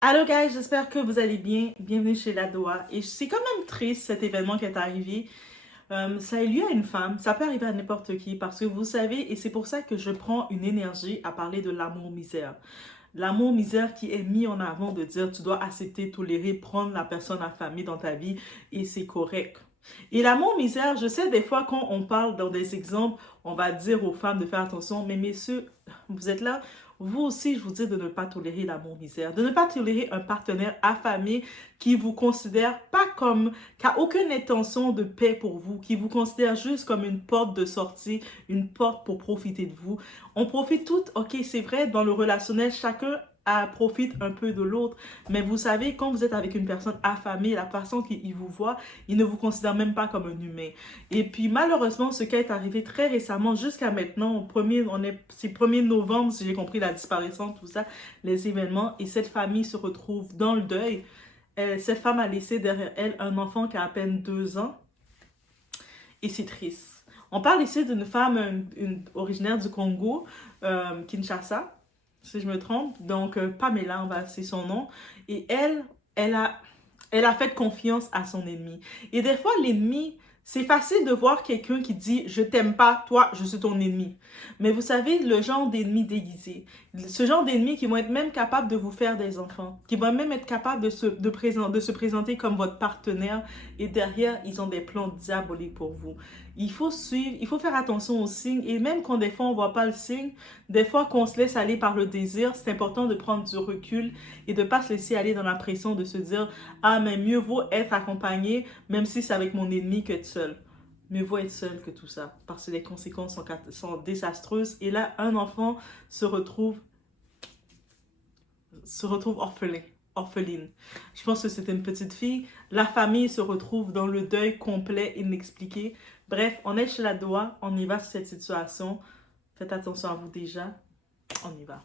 Allô guys, j'espère que vous allez bien. Bienvenue chez La Doa. Et c'est quand même triste cet événement qui est arrivé. Ça a eu lieu à une femme. Ça peut arriver à n'importe qui parce que vous savez, et c'est pour ça que je prends une énergie à parler de l'amour-misère. L'amour-misère qui est mis en avant de dire tu dois accepter, tolérer, prendre la personne affamée dans ta vie et c'est correct. Et l'amour-misère, je sais des fois quand on parle dans des exemples, on va dire aux femmes de faire attention, mais messieurs, vous êtes là, vous aussi, je vous dis de ne pas tolérer l'amour-misère, de ne pas tolérer un partenaire affamé qui vous considère pas comme, qui a aucune intention de paix pour vous, qui vous considère juste comme une porte de sortie, une porte pour profiter de vous. On profite toutes, ok, c'est vrai, dans le relationnel, chacun profite un peu de l'autre. Mais vous savez, quand vous êtes avec une personne affamée, la façon qu'il vous voit, il ne vous considère même pas comme un humain. Et puis malheureusement, ce qui est arrivé très récemment, jusqu'à maintenant, c'est 1er novembre, si j'ai compris la disparition, tout ça, les événements, et cette famille se retrouve dans le deuil. Cette femme a laissé derrière elle un enfant qui a à peine 2 ans, et c'est triste. On parle ici d'une femme originaire du Congo, Kinshasa, si je me trompe. Donc, Pamela, c'est son nom. Et elle a, elle a fait confiance à son ennemi. Et des fois, l'ennemi, c'est facile de voir quelqu'un qui dit je t'aime pas, toi, je suis ton ennemi. Mais vous savez, le genre d'ennemi déguisé, ce genre d'ennemis qui vont être même capables de vous faire des enfants, qui vont même être capables de se présenter comme votre partenaire et derrière, ils ont des plans diaboliques pour vous. Il faut suivre, il faut faire attention aux signes et même quand des fois on voit pas le signe, des fois qu'on se laisse aller par le désir, c'est important de prendre du recul et de pas se laisser aller dans la pression de se dire ah mais mieux vaut être accompagné même si c'est avec mon ennemi que être seul. Mieux vaut être seul que tout ça parce que les conséquences sont désastreuses et là un enfant se retrouve orphelin, orpheline. Je pense que c'était une petite fille. La famille se retrouve dans le deuil complet, inexpliqué. Bref, on est chez la Doua, on y va sur cette situation. Faites attention à vous déjà, on y va.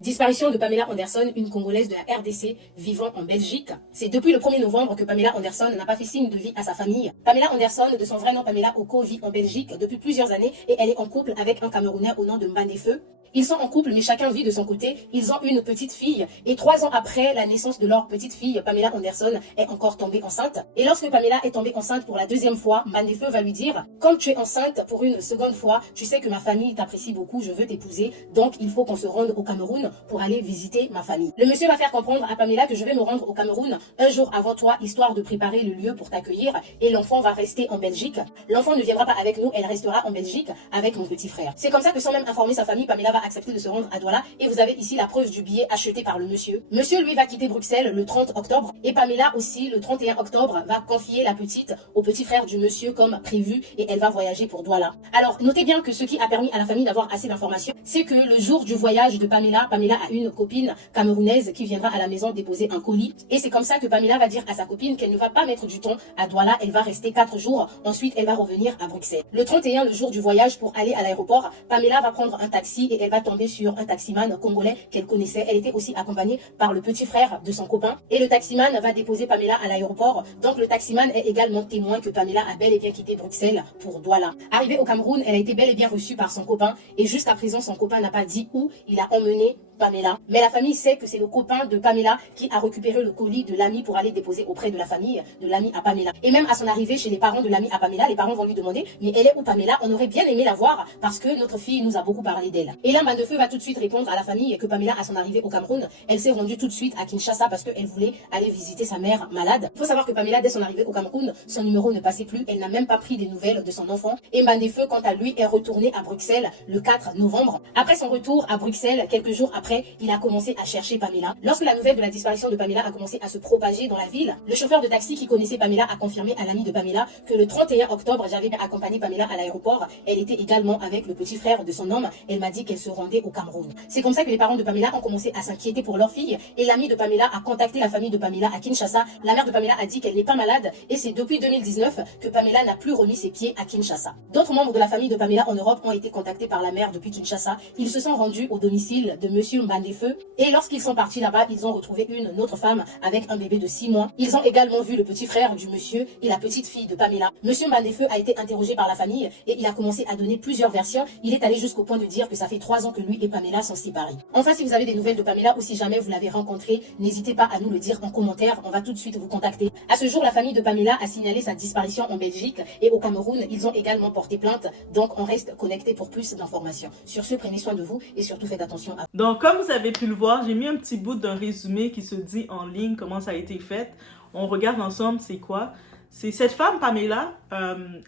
Disparition de Pamela Anderson, une Congolaise de la RDC vivant en Belgique. C'est depuis le 1er novembre que Pamela Anderson n'a pas fait signe de vie à sa famille. Pamela Anderson, de son vrai nom Pamela Oko, vit en Belgique depuis plusieurs années et elle est en couple avec un Camerounais au nom de Mbandefeu. Ils sont en couple mais chacun vit de son côté. Ils ont une petite fille et 3 ans après la naissance de leur petite fille, Pamela Anderson est encore tombée enceinte. Et lorsque Pamela est tombée enceinte pour la 2e fois, Mbandefeu va lui dire « Comme tu es enceinte pour une seconde fois, tu sais que ma famille t'apprécie beaucoup, je veux t'épouser, donc il faut qu'on se rende au Cameroun pour aller visiter ma famille. » Le monsieur va faire comprendre à Pamela que je vais me rendre au Cameroun un jour avant toi, histoire de préparer le lieu pour t'accueillir et l'enfant va rester en Belgique. L'enfant ne viendra pas avec nous, elle restera en Belgique avec mon petit frère. C'est comme ça que sans même informer sa famille, Pamela va accepter de se rendre à Douala et vous avez ici la preuve du billet acheté par le monsieur. Monsieur lui va quitter Bruxelles le 30 octobre et Pamela aussi le 31 octobre va confier la petite au petit frère du monsieur comme prévu et elle va voyager pour Douala. Alors notez bien que ce qui a permis à la famille d'avoir assez d'informations, c'est que le jour du voyage de Pamela a une copine camerounaise qui viendra à la maison déposer un colis et c'est comme ça que Pamela va dire à sa copine qu'elle ne va pas mettre du temps à Douala, elle va rester 4 jours, ensuite elle va revenir à Bruxelles. Le 31, le jour du voyage pour aller à l'aéroport, Pamela va prendre un taxi et elle va tomber sur un taximan congolais qu'elle connaissait. Elle était aussi accompagnée par le petit frère de son copain et le taximan va déposer Pamela à l'aéroport. Donc le taximan est également témoin que Pamela a bel et bien quitté Bruxelles pour Douala. Arrivée au Cameroun, elle a été bel et bien reçue par son copain et jusqu'à présent son copain n'a pas dit où il a emmené Pamela. Mais la famille sait que c'est le copain de Pamela qui a récupéré le colis de l'ami pour aller déposer auprès de la famille de l'ami à Pamela. Et même à son arrivée chez les parents de l'ami à Pamela, les parents vont lui demander « Mais elle est où Pamela? On aurait bien aimé la voir parce que notre fille nous a beaucoup parlé d'elle. » Et là, Mbandefeu va tout de suite répondre à la famille que Pamela, à son arrivée au Cameroun, elle s'est rendue tout de suite à Kinshasa parce qu'elle voulait aller visiter sa mère malade. Il faut savoir que Pamela, dès son arrivée au Cameroun, son numéro ne passait plus. Elle n'a même pas pris des nouvelles de son enfant. Et Mbandefeu, quant à lui, est retourné à Bruxelles le 4 novembre. Après son retour à Bruxelles, quelques jours après, il a commencé à chercher Pamela. Lorsque la nouvelle de la disparition de Pamela a commencé à se propager dans la ville, le chauffeur de taxi qui connaissait Pamela a confirmé à l'ami de Pamela que le 31 octobre, j'avais accompagné Pamela à l'aéroport. Elle était également avec le petit frère de son homme. Elle m'a dit qu'elle se rendait au Cameroun. C'est comme ça que les parents de Pamela ont commencé à s'inquiéter pour leur fille et l'ami de Pamela a contacté la famille de Pamela à Kinshasa. La mère de Pamela a dit qu'elle n'est pas malade et c'est depuis 2019 que Pamela n'a plus remis ses pieds à Kinshasa. D'autres membres de la famille de Pamela en Europe ont été contactés par la mère depuis Kinshasa. Ils se sont rendus au domicile de monsieur Monsieur Mbandefeu. Et lorsqu'ils sont partis là-bas, ils ont retrouvé une autre femme avec un bébé de 6 mois. Ils ont également vu le petit frère du monsieur et la petite fille de Pamela. Monsieur Mbandefeu a été interrogé par la famille et il a commencé à donner plusieurs versions. Il est allé jusqu'au point de dire que ça fait 3 ans que lui et Pamela sont séparés. Enfin, si vous avez des nouvelles de Pamela ou si jamais vous l'avez rencontrée, n'hésitez pas à nous le dire en commentaire. On va tout de suite vous contacter. À ce jour, la famille de Pamela a signalé sa disparition en Belgique et au Cameroun. Ils ont également porté plainte. Donc, on reste connecté pour plus d'informations. Sur ce, prenez soin de vous et surtout faites attention à... Donc, comme vous avez pu le voir, j'ai mis un petit bout d'un résumé qui se dit en ligne comment ça a été fait. On regarde ensemble c'est quoi. C'est cette femme, Pamela,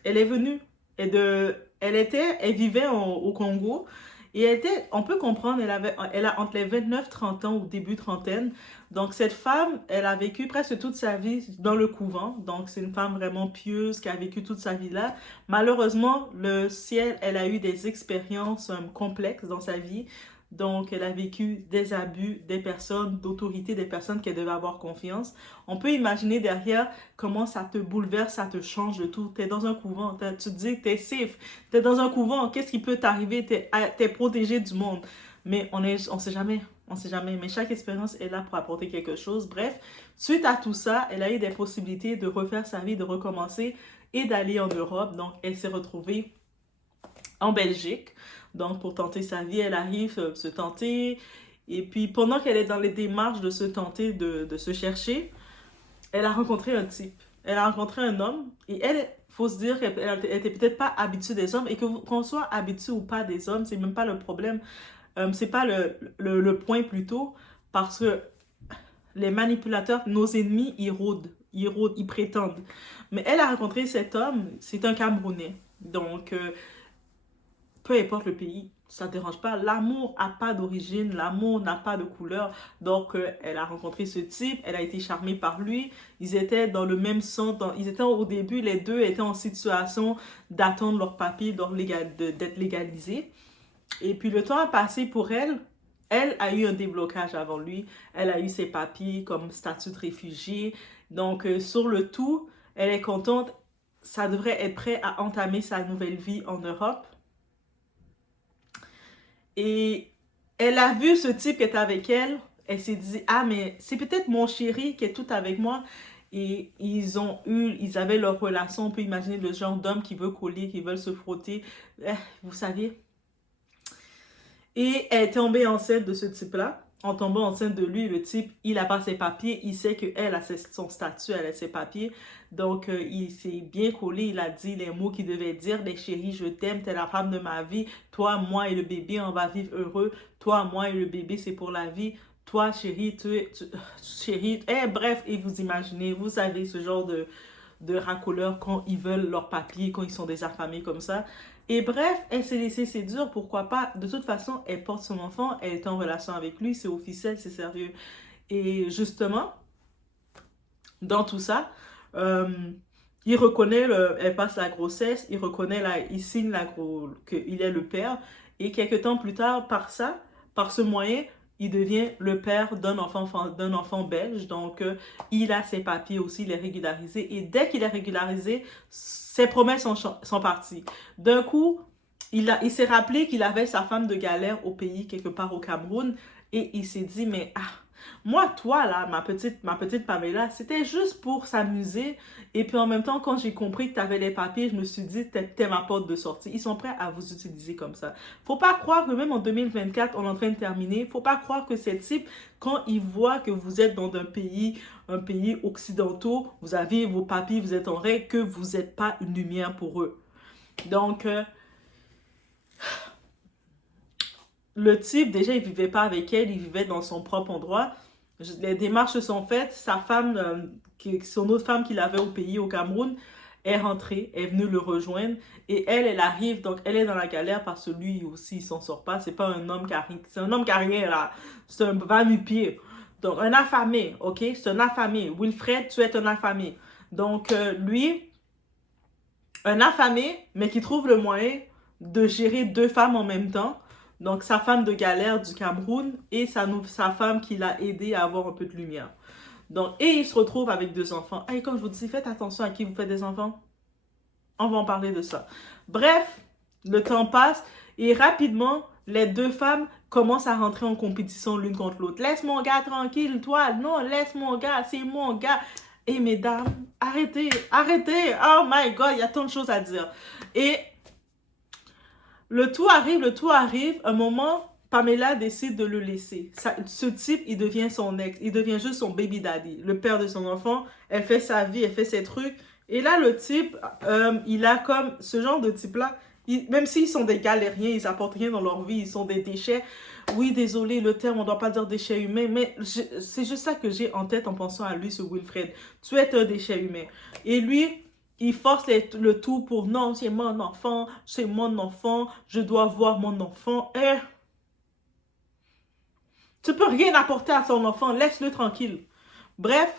elle est venue. Elle vivait au Congo. Et on peut comprendre, elle a entre les 29-30 ans ou début trentaine. Donc, cette femme, elle a vécu presque toute sa vie dans le couvent. Donc, c'est une femme vraiment pieuse qui a vécu toute sa vie là. Malheureusement, elle a eu des expériences complexes dans sa vie. Donc, elle a vécu des abus des personnes d'autorité, des personnes qu'elle devait avoir confiance. On peut imaginer derrière comment ça te bouleverse, ça te change de tout. Tu es dans un couvent, tu te dis, tu es safe. Tu es dans un couvent, qu'est-ce qui peut t'arriver? Tu es protégé du monde. Mais on sait jamais. On sait jamais. Mais chaque expérience est là pour apporter quelque chose. Bref, suite à tout ça, elle a eu des possibilités de refaire sa vie, de recommencer et d'aller en Europe. Donc, elle s'est retrouvée en Belgique. Donc, pour tenter sa vie, elle arrive se tenter. Et puis, pendant qu'elle est dans les démarches de se tenter, de se chercher, elle a rencontré un type. Elle a rencontré un homme. Et elle, faut se dire qu'elle n'était peut-être pas habituée des hommes. Et qu'on soit habitué ou pas des hommes, c'est même pas le problème. C'est pas le point plutôt. Parce que les manipulateurs, nos ennemis, ils rôdent, ils prétendent. Mais elle a rencontré cet homme, c'est un Camerounais. Donc, peu importe le pays, ça ne dérange pas. L'amour n'a pas d'origine, l'amour n'a pas de couleur. Donc, elle a rencontré ce type, elle a été charmée par lui. Ils étaient dans le même centre. Ils étaient au début, les deux étaient en situation d'attendre leur papier, d'être légalisés. Et puis, le temps a passé pour elle. Elle a eu un déblocage avant lui. Elle a eu ses papiers comme statut de réfugié. Donc, sur le tout, elle est contente. Ça devrait être prêt à entamer sa nouvelle vie en Europe. Et elle a vu ce type qui est avec elle. Elle s'est dit, ah, mais c'est peut-être mon chéri qui est tout avec moi. Et ils avaient leur relation. On peut imaginer le genre d'homme qui veut coller, qui veulent se frotter. Vous savez. Et elle est tombée enceinte de ce type-là. En tombant enceinte de lui, le type, il n'a pas ses papiers. Il sait qu'elle a son statut, elle a ses papiers. Donc, il s'est bien collé. Il a dit les mots qu'il devait dire. Les chéris, je t'aime, t'es la femme de ma vie. Toi, moi et le bébé, on va vivre heureux. Toi, moi et le bébé, c'est pour la vie. Toi, chérie, chérie. Bref, et vous imaginez, vous savez, ce genre de racoleurs quand ils veulent leurs papiers, quand ils sont des affamés comme ça. Et bref, elle s'est laissée séduire, pourquoi pas. De toute façon, elle porte son enfant, elle est en relation avec lui, c'est officiel, c'est sérieux. Et justement, dans tout ça, il reconnaît, elle passe la grossesse, il reconnaît, il signe qu'il est le père. Et quelques temps plus tard, par ce moyen, il devient le père d'un enfant belge. Donc, il a ses papiers aussi, il est régularisé. Et dès qu'il est régularisé, ses promesses sont parties. D'un coup, il s'est rappelé qu'il avait sa femme de galère au pays, quelque part au Cameroun. Et il s'est dit, mais moi, toi, là, ma petite Pamela, c'était juste pour s'amuser. Et puis en même temps, quand j'ai compris que tu avais les papiers, je me suis dit, t'es ma porte de sortie. Ils sont prêts à vous utiliser comme ça. Faut pas croire que même en 2024, on est en train de terminer. Faut pas croire que ces types, quand ils voient que vous êtes dans un pays occidental, vous avez vos papiers, vous êtes en règle, que vous n'êtes pas une lumière pour eux. Donc, le type, déjà, il vivait pas avec elle, il vivait dans son propre endroit. Les démarches se sont faites. Sa femme, son autre femme qu'il avait au pays, au Cameroun, est rentrée, est venue le rejoindre. Et elle arrive, donc elle est dans la galère parce que lui aussi, il s'en sort pas. C'est pas un homme qui a rien, c'est un homme qui a rien là. C'est un va-nu-pied. Donc, un affamé, ok? C'est un affamé. Wilfred, tu es un affamé. Donc, lui, un affamé, mais qui trouve le moyen de gérer 2 femmes en même temps. Donc, sa femme de galère du Cameroun et sa femme qui l'a aidé à avoir un peu de lumière. Donc, et il se retrouve avec 2 enfants. Et comme je vous dis, faites attention à qui vous faites des enfants. On va en parler de ça. Bref, le temps passe et rapidement, les 2 femmes commencent à rentrer en compétition l'une contre l'autre. Laisse mon gars tranquille, toi. Non, laisse mon gars, c'est mon gars. Et mesdames, arrêtez, arrêtez. Oh my God, il y a tant de choses à dire. Et le tout arrive. Un moment, Pamela décide de le laisser. Ce type, il devient son ex. Il devient juste son baby daddy, le père de son enfant. Elle fait sa vie, elle fait ses trucs. Et là, le type, il a comme ce genre de type-là. Même s'ils sont des galériens, ils apportent rien dans leur vie, ils sont des déchets. Oui, désolé, le terme, on ne doit pas dire déchets humains, mais c'est juste ça que j'ai en tête en pensant à lui, ce Wilfred. Tu es un déchet humain. Et lui, il force le tout pour non, c'est mon enfant, je dois voir mon enfant. Tu peux rien apporter à son enfant, laisse-le tranquille. Bref,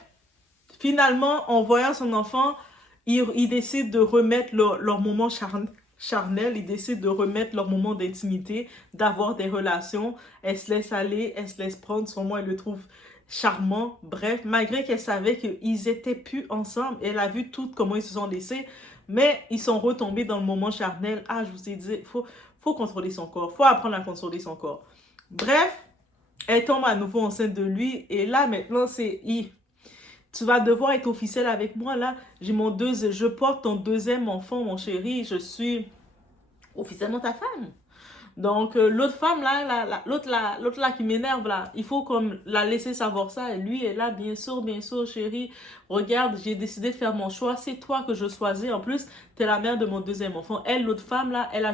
finalement, en voyant son enfant, il décide de remettre leur moment charnel, ils décident de remettre leur moment d'intimité, d'avoir des relations. Elle se laisse aller, elle se laisse prendre. Sur moi, elle le trouve charmant. Bref, malgré qu'elle savait qu'ils étaient plus ensemble, elle a vu tout comment ils se sont laissés, mais ils sont retombés dans le moment charnel. Ah, je vous ai dit, faut contrôler son corps, faut apprendre à contrôler son corps. Bref, elle tombe à nouveau enceinte de lui, et là, maintenant, tu vas devoir être officiel avec moi, là. Je porte ton deuxième enfant, mon chéri. Je suis officiellement ta femme. Donc, l'autre femme, là, l'autre là qui m'énerve, là, il faut comme la laisser savoir ça. Et lui est là, bien sûr, chérie. Regarde, j'ai décidé de faire mon choix. C'est toi que je choisis. En plus, t'es la mère de mon deuxième enfant. Elle, l'autre femme, là, elle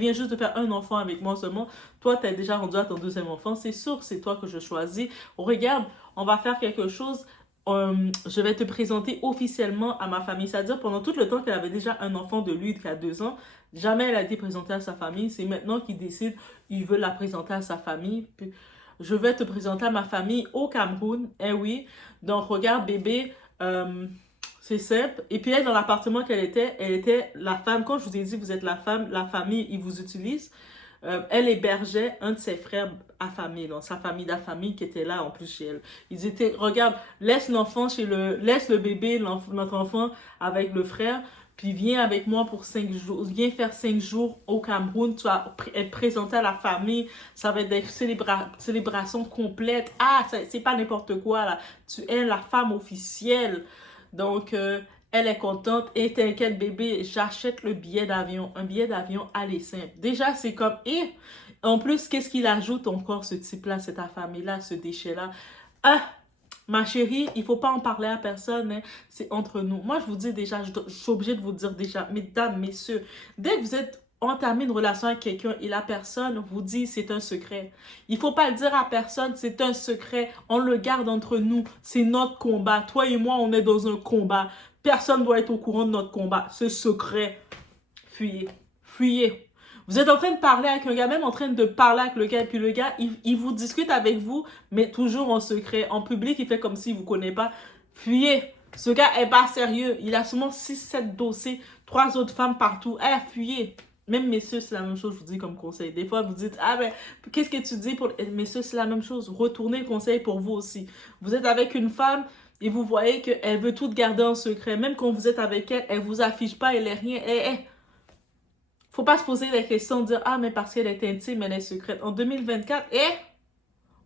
vient juste de faire un enfant avec moi seulement. Toi, t'es déjà rendu à ton deuxième enfant. C'est sûr, c'est toi que je choisis. Regarde, on va faire quelque chose. Je vais te présenter officiellement à ma famille. C'est-à-dire, pendant tout le temps qu'elle avait déjà un enfant de lui qui a 2 ans, jamais elle a été présentée à sa famille. C'est maintenant qu'il décide, il veut la présenter à sa famille. Puis, je vais te présenter à ma famille au Cameroun. Eh oui. Donc, regarde, bébé, c'est simple. Et puis, elle, dans l'appartement elle était la femme. Quand je vous ai dit, vous êtes la femme, la famille, ils vous utilisent. Elle hébergeait un de ses frères à famille, dans sa famille d'afamille qui était là en plus chez elle. Ils étaient, regarde, laisse le bébé, notre enfant avec le frère, puis viens avec moi pour 5 jours, viens faire 5 jours au Cameroun, tu vas être présenté à la famille, ça va être des célébrations complètes. Ah, c'est pas n'importe quoi là, tu es la femme officielle. Donc, elle est contente et t'inquiète bébé, j'achète le billet d'avion. Un billet d'avion aller simple. Déjà, c'est comme... Et en plus, qu'est-ce qu'il ajoute encore ce type-là, cette affamé-là, ce déchet-là? Ah, ma chérie, il faut pas en parler à personne, hein. C'est entre nous. Moi, je vous dis déjà, je suis obligée de vous dire déjà, mesdames, messieurs, dès que vous êtes entamé une relation avec quelqu'un et la personne vous dit c'est un secret. Il faut pas le dire à personne, c'est un secret. On le garde entre nous. C'est notre combat. Toi et moi, on est dans un combat. Personne ne doit être au courant de notre combat. C'est secret. Fuyez. Fuyez. Vous êtes en train de parler avec un gars, même en train de parler avec le gars, et puis le gars, il vous discute avec vous, mais toujours en secret. En public, il fait comme s'il ne vous connaît pas. Fuyez. Ce gars est pas sérieux. Il a seulement 6-7 dossiers, 3 autres femmes partout. Fuyez. Même messieurs, c'est la même chose, je vous dis comme conseil. Des fois, vous dites, ah ben, qu'est-ce que tu dis pour... Messieurs, c'est la même chose. Retournez le conseil pour vous aussi. Vous êtes avec une femme et vous voyez qu'elle veut tout garder en secret. Même quand vous êtes avec elle, elle vous affiche pas, elle est rien. Faut pas se poser des questions, dire, ah, mais parce qu'elle est intime, elle est secrète. En 2024,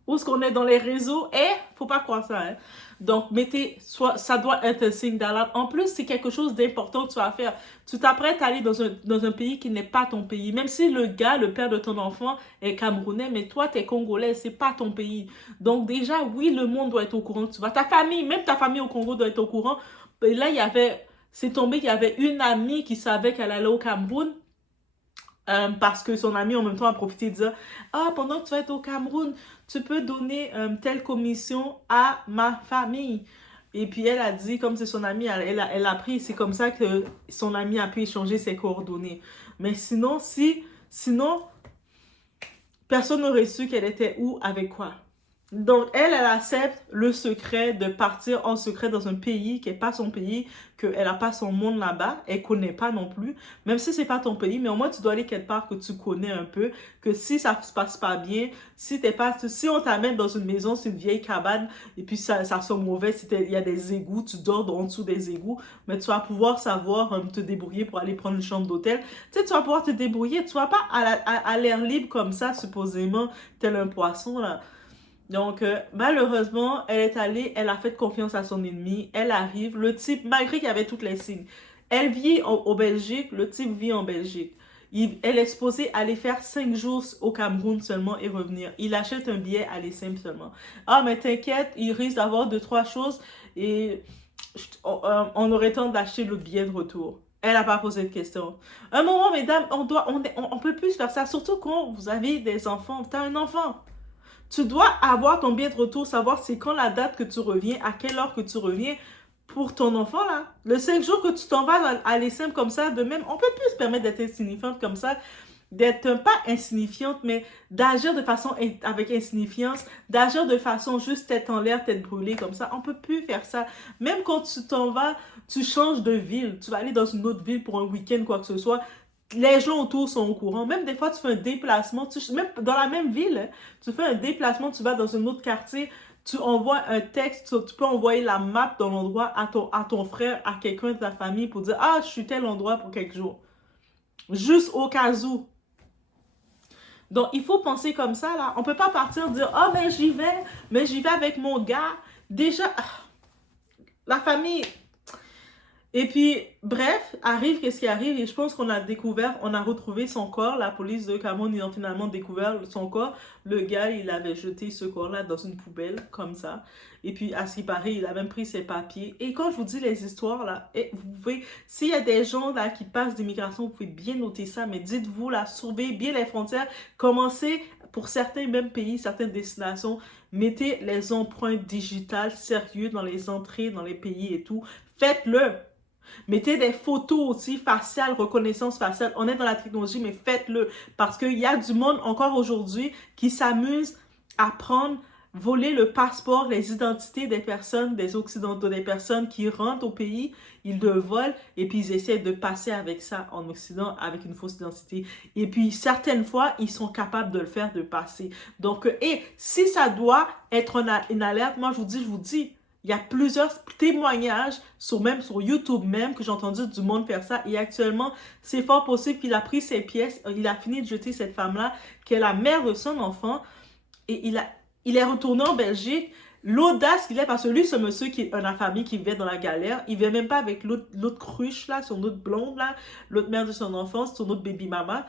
où est-ce qu'on est dans les réseaux? Faut pas croire ça, hein. Donc, ça doit être un signe d'alarme. En plus, c'est quelque chose d'important que tu vas faire. Tu t'apprêtes à aller dans un pays qui n'est pas ton pays. Même si le gars, le père de ton enfant, est camerounais, mais toi, t'es congolais, c'est pas ton pays. Donc, déjà, oui, le monde doit être au courant que tu vas. Ta famille, même ta famille au Congo doit être au courant. Et là, c'est tombé qu'il y avait une amie qui savait qu'elle allait au Cameroun. Parce que son ami en même temps a profité de dire pendant que tu vas être au Cameroun, tu peux donner telle commission à ma famille. Et puis elle a dit, comme c'est son amie, elle a pris, c'est comme ça que son ami a pu échanger ses coordonnées. Mais sinon, personne n'aurait su qu'elle était où, avec quoi. Donc, elle accepte le secret de partir en secret dans un pays qui n'est pas son pays, qu'elle n'a pas son monde là-bas, elle ne connaît pas non plus, même si ce n'est pas ton pays, mais au moins tu dois aller quelque part que tu connais un peu, que si ça ne se passe pas bien, si on t'amène dans une maison, c'est une vieille cabane, et puis ça sent mauvais, si il y a des égouts, tu dors en dessous des égouts, mais tu vas pouvoir savoir te débrouiller pour aller prendre une chambre d'hôtel. Tu sais, tu vas pouvoir te débrouiller, tu ne vas pas à l'air libre comme ça, supposément, tel un poisson, là. Donc, malheureusement, elle est allée, elle a fait confiance à son ennemi, elle arrive, le type, malgré qu'il y avait toutes les signes, elle vit au Belgique, le type vit en Belgique. Elle est supposée aller faire 5 jours au Cameroun seulement et revenir. Il achète un billet aller simple seulement. Ah, mais t'inquiète, il risque d'avoir 2, 3 choses et on aurait temps d'acheter le billet de retour. Elle n'a pas posé de questions. Un moment, mesdames, on peut plus faire ça, surtout quand vous avez des enfants. Tu as un enfant. Tu dois avoir ton billet de retour, savoir c'est quand la date que tu reviens, à quelle heure que tu reviens pour ton enfant, là. Le 5 jours que tu t'en vas à les simples comme ça, de même, on peut plus se permettre d'être insignifiante comme ça, d'être pas insignifiante, mais d'agir de façon avec insignifiance, d'agir de façon juste tête en l'air, tête brûlée comme ça. On peut plus faire ça. Même quand tu t'en vas, tu changes de ville, tu vas aller dans une autre ville pour un week-end, quoi que ce soit, les gens autour sont au courant. Même des fois, tu fais un déplacement, même dans la même ville, hein, tu fais un déplacement, tu vas dans un autre quartier, tu envoies un texte, tu peux envoyer la map de l'endroit à ton frère, à quelqu'un de ta famille pour dire « Ah, je suis tel endroit pour quelques jours. » Juste au cas où. Donc, il faut penser comme ça, là. On peut pas partir dire « Oh, mais j'y vais avec mon gars. » Déjà, la famille... Et puis, bref, arrive qu'est-ce qui arrive, et je pense qu'on a découvert, on a retrouvé son corps, la police de Cameroun, ils ont finalement découvert son corps. Le gars, il avait jeté ce corps-là dans une poubelle, comme ça. Et puis, à ce qui paraît, il a même pris ses papiers. Et quand je vous dis les histoires, là, et vous pouvez, s'il y a des gens, là, qui passent d'immigration, vous pouvez bien noter ça, mais dites-vous, là, surveillez bien les frontières, commencez, pour certains même pays, certaines destinations, mettez les empreintes digitales sérieux dans les entrées, dans les pays et tout. Faites-le! Mettez des photos aussi faciales, reconnaissance faciale. On est dans la technologie, mais faites-le. Parce qu'il y a du monde encore aujourd'hui qui s'amuse à voler le passeport, les identités des personnes, des Occidentaux, des personnes qui rentrent au pays, ils le volent et puis ils essaient de passer avec ça en Occident avec une fausse identité. Et puis certaines fois, ils sont capables de le faire, de passer. Donc, et si ça doit être une alerte, moi je vous dis, il y a plusieurs témoignages, même sur YouTube même, que j'ai entendu du monde faire ça. Et actuellement, c'est fort possible qu'il a pris ses pièces, il a fini de jeter cette femme-là, qui est la mère de son enfant, et il est retourné en Belgique. L'audace qu'il est, parce que lui, ce monsieur qui est la famille qui vivait dans la galère, il ne vient même pas avec l'autre cruche, là, son autre blonde, là, l'autre mère de son enfant, son autre baby mama.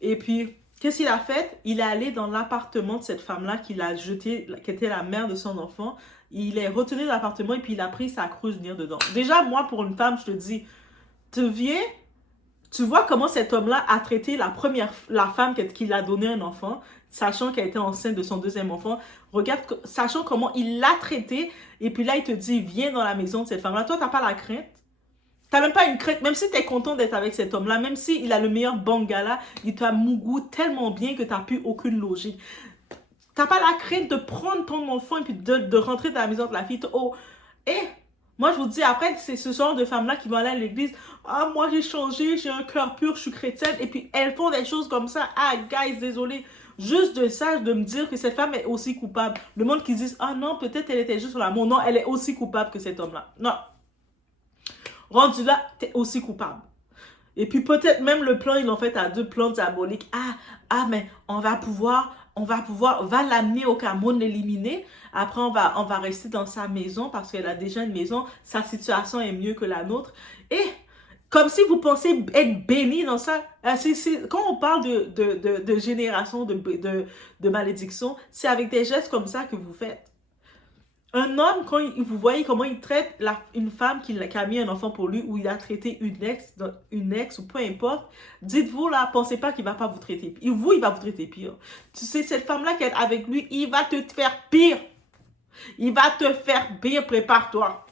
Et puis, qu'est-ce qu'il a fait? Il est allé dans l'appartement de cette femme-là qu'il a jeté, qui était la mère de son enfant. Il est retourné dans l'appartement et puis il a pris sa cruche venir dedans. Déjà, moi, pour une femme, je te dis, tu vois comment cet homme-là a traité la femme qui l'a donné un enfant, sachant qu'elle était enceinte de son deuxième enfant. Regarde, sachant comment il l'a traité, et puis là, il te dit, viens dans la maison de cette femme-là. Toi, t'as pas la crainte. T'as même pas une crainte, même si t'es content d'être avec cet homme-là, même s'il a le meilleur bangala, il t'a mougou tellement bien que t'as plus aucune logique. T'as pas la crainte de prendre ton enfant et puis de rentrer dans la maison de la fille. Oh, et moi je vous dis, après, c'est ce genre de femmes-là qui vont aller à l'église. Ah, moi j'ai changé, j'ai un cœur pur, je suis chrétienne. Et puis elles font des choses comme ça. Ah, guys, désolé. Juste de ça, de me dire que cette femme est aussi coupable. Le monde qui dit, ah non, peut-être elle était juste sur l'amour. Non, elle est aussi coupable que cet homme-là. Non. Rendu là, t'es aussi coupable. Et puis peut-être même le plan, ils l'ont fait à 2 plans diaboliques. Mais on va l'amener au Cameroun, l'éliminer. Après, on va rester dans sa maison parce qu'elle a déjà une maison. Sa situation est mieux que la nôtre. Et comme si vous pensez être béni dans ça. Quand on parle de génération, de malédiction, c'est avec des gestes comme ça que vous faites. Un homme, quand vous voyez comment il traite une femme qui a mis un enfant pour lui, ou il a traité une ex ou peu importe, dites-vous là, pensez pas qu'il va pas vous traiter pire. Il va vous traiter pire. Tu sais, cette femme-là qui est avec lui, il va te faire pire. Il va te faire pire, prépare-toi.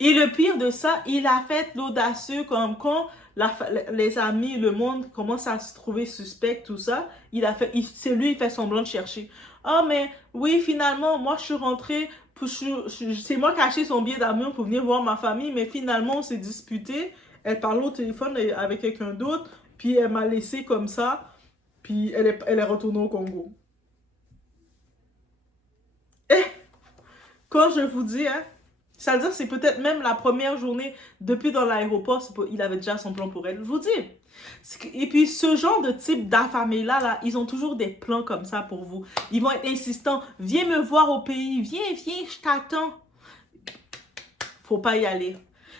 Et le pire de ça, il a fait l'audacieux comme quand les amis, le monde commence à se trouver suspect, tout ça. C'est lui, il fait semblant de chercher. Ah, mais oui, finalement, moi, je suis rentrée, c'est moi qui ai acheté son billet d'avion pour venir voir ma famille, mais finalement, on s'est disputé. Elle parlait au téléphone avec quelqu'un d'autre, puis elle m'a laissé comme ça, puis elle est retournée au Congo. Eh, quand je vous dis, hein, c'est-à-dire c'est peut-être même la première journée depuis dans l'aéroport, il avait déjà son plan pour elle. Je vous dis. Et puis ce genre de type d'affamés-là, là, ils ont toujours des plans comme ça pour vous. Ils vont être insistants. Viens me voir au pays. Viens, je t'attends. Faut pas y aller.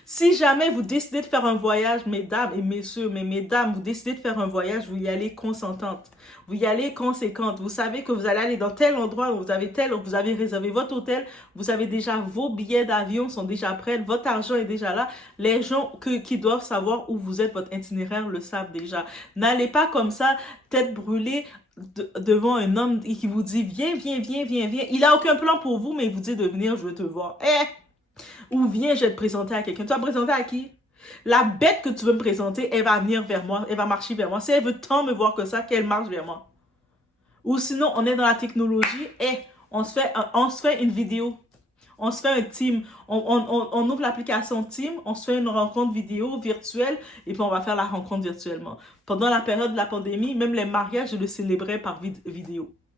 Si jamais vous décidez de faire un voyage, mesdames et messieurs, mais mesdames, vous décidez de faire un voyage, vous y allez consentante. Vous y allez conséquente. Vous savez que vous allez aller dans tel endroit, vous avez réservé votre hôtel, vous avez déjà vos billets d'avion sont déjà prêts, votre argent est déjà là. Les gens qui doivent savoir où vous êtes, votre itinéraire le savent déjà. N'allez pas comme ça, tête brûlée, devant un homme qui vous dit viens. Il a aucun plan pour vous, mais il vous dit de venir, je veux te voir. Ou viens, je vais te présenter à quelqu'un. Tu vas me présenter à qui? La bête que tu veux me présenter, elle va venir vers moi, elle va marcher vers moi. Si elle veut tant me voir que ça, qu'elle marche vers moi. Ou sinon, on est dans la technologie et on se fait une vidéo. On se fait un team. On ouvre l'application Team, on se fait une rencontre vidéo virtuelle et puis on va faire la rencontre virtuellement. Pendant la période de la pandémie, même les mariages, je le célébrais par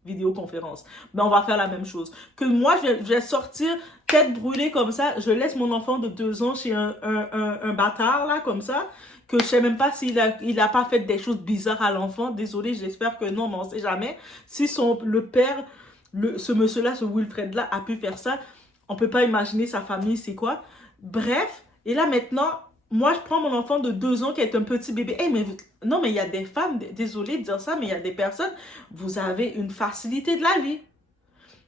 vidéoconférence. Mais on va faire la même chose. Que moi, je vais sortir tête brûlée comme ça, je laisse mon enfant de 2 ans chez un bâtard, là, comme ça, que je sais même pas s'il a pas fait des choses bizarres à l'enfant. Désolé, j'espère que non, mais on sait jamais. Si le père, ce monsieur-là, ce Wilfred-là, a pu faire ça, on peut pas imaginer sa famille, c'est quoi. Bref, et là maintenant, moi je prends mon enfant de 2 ans qui est un petit bébé. Non, mais il y a des femmes, désolé de dire ça, mais il y a des personnes, vous avez une facilité de la vie.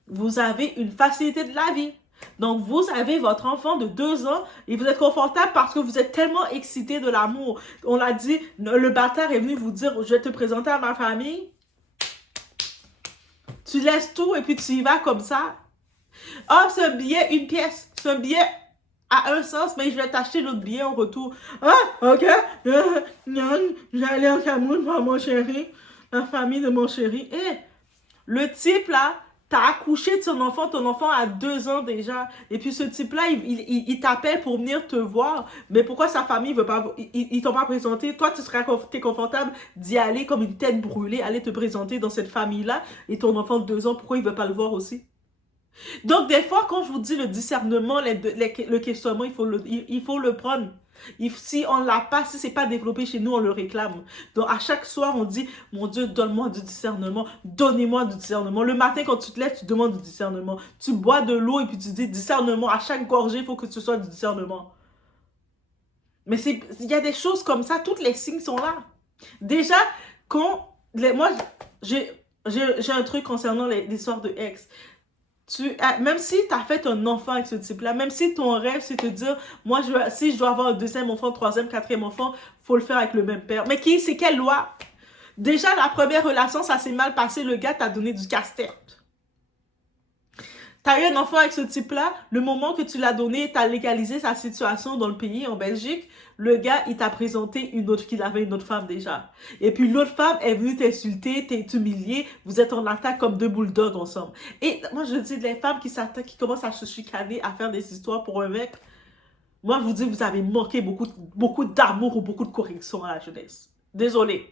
Vous avez une facilité de la vie. Donc, vous avez votre enfant de 2 ans et vous êtes confortable parce que vous êtes tellement excité de l'amour. On l'a dit, le bâtard est venu vous dire, je vais te présenter à ma famille. Tu laisses tout et puis tu y vas comme ça. Ah, c'est un billet, une pièce. C'est un billet à un sens, mais je vais t'acheter l'autre billet en retour. Ah, ok. J'allais au Cameroun voir mon chéri. La famille de mon chéri. Le type là, t'as accouché de ton enfant a 2 ans déjà. Et puis ce type-là, il t'appelle pour venir te voir. Mais pourquoi sa famille veut pas, ils t'ont pas présenté? Toi, t'es confortable d'y aller comme une tête brûlée, aller te présenter dans cette famille-là. Et ton enfant de 2 ans, pourquoi il veut pas le voir aussi? Donc, des fois, quand je vous dis le discernement, le questionnement, il faut le prendre. Si on ne l'a pas, si ce n'est pas développé chez nous, on le réclame. Donc, à chaque soir, on dit, mon Dieu, donne-moi du discernement, donnez-moi du discernement. Le matin, quand tu te lèves, tu demandes du discernement. Tu bois de l'eau et puis tu dis discernement. À chaque gorgée, il faut que ce soit du discernement. Mais il y a des choses comme ça, tous les signes sont là. Déjà, moi, j'ai un truc concernant l'histoire de ex. Même si tu as fait un enfant avec ce type-là, même si ton rêve, c'est de te dire, moi, si je dois avoir un deuxième enfant, troisième, quatrième enfant, faut le faire avec le même père. Mais c'est quelle loi? Déjà, la première relation, ça s'est mal passé, le gars t'a donné du casse-tête. T'as eu un enfant avec ce type-là, le moment que tu l'as donné, t'as légalisé sa situation dans le pays, en Belgique, le gars, il t'a présenté qu'il avait une autre femme déjà. Et puis l'autre femme est venue t'insulter, t'humilier, vous êtes en attaque comme 2 bulldogs ensemble. Et moi, je dis, les femmes qui s'attaquent, qui commencent à se chicaner, à faire des histoires pour un mec, moi, je vous dis, vous avez manqué beaucoup d'amour ou beaucoup de correction à la jeunesse. Désolée.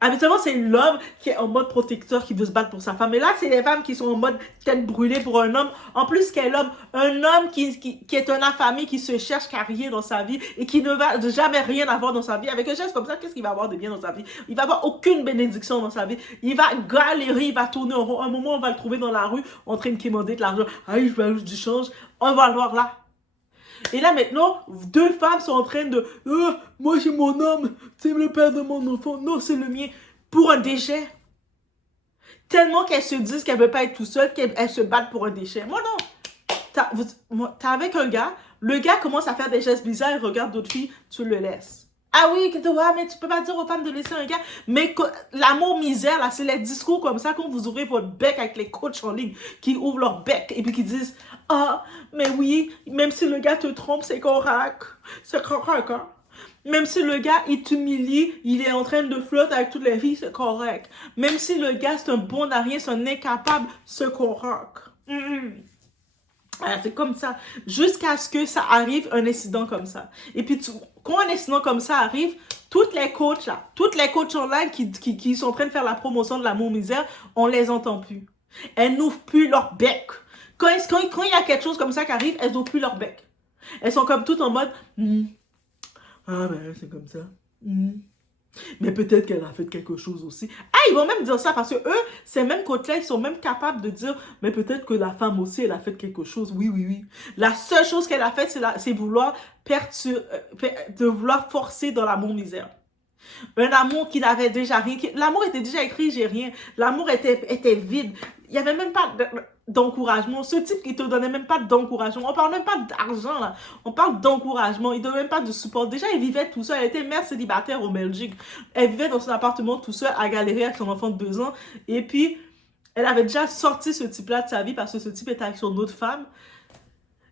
Habituellement, c'est l'homme qui est en mode protecteur, qui veut se battre pour sa femme. Et là, c'est les femmes qui sont en mode tête brûlée pour un homme. En plus, quel homme? Un homme qui est un affamé, qui se cherche carrière dans sa vie et qui ne va jamais rien avoir dans sa vie. Avec un geste comme ça, qu'est-ce qu'il va avoir de bien dans sa vie? Il va avoir aucune bénédiction dans sa vie. Il va galérer, il va tourner en rond. Un moment, on va le trouver dans la rue en train de quémander de l'argent. Ah, je veux du change. On va le voir là. Et là, maintenant, 2 femmes sont en train de moi, c'est mon homme, c'est le père de mon enfant. Non, c'est le mien. Pour un déchet. Tellement qu'elles se disent qu'elles ne veulent pas être tout seule, qu'elles se battent pour un déchet. Moi, non. T'es avec un gars, le gars commence à faire des gestes bizarres, il regarde d'autres filles, tu le laisses. Ah oui, mais tu peux pas dire aux femmes de laisser un gars. Mais l'amour misère, là, c'est les discours comme ça, quand vous ouvrez votre bec avec les coachs en ligne, qui ouvrent leur bec et puis qui disent, ah, mais oui, même si le gars te trompe, c'est correct. C'est correct, hein. Même si le gars, il t'humilie, il est en train de flotter avec toutes les filles, c'est correct. Même si le gars, c'est un bon à rien, c'est un incapable, c'est correct. C'est comme ça. Jusqu'à ce que ça arrive, un incident comme ça. Et puis, quand un incident comme ça arrive, toutes les coachs là, toutes les coachs online qui sont en train de faire la promotion de l'amour misère, on les entend plus. Elles n'ouvrent plus leur bec. Quand il y a quelque chose comme ça qui arrive, elles n'ouvrent plus leur bec. Elles sont comme toutes en mode ah ben c'est comme ça. Mais peut-être qu'elle a fait quelque chose aussi. Ah, ils vont même dire ça parce que eux, ces mêmes coachs-là, ils sont même capables de dire mais peut-être que la femme aussi, elle a fait quelque chose. Oui, oui, oui. La seule chose qu'elle a faite, c'est vouloir de vouloir forcer dans l'amour misère. Un amour qui n'avait déjà rien. L'amour était déjà écrit, j'ai rien. L'amour était vide. Il n'y avait même pas d'encouragement. Ce type qui te donnait même pas d'encouragement. On parle même pas d'argent, là. On parle d'encouragement. Il ne donnait même pas de support. Déjà, elle vivait tout seul. Elle était mère célibataire en Belgique. Elle vivait dans son appartement tout seul à galérer avec son enfant de 2 ans. Et puis, elle avait déjà sorti ce type-là de sa vie parce que ce type était avec son autre femme.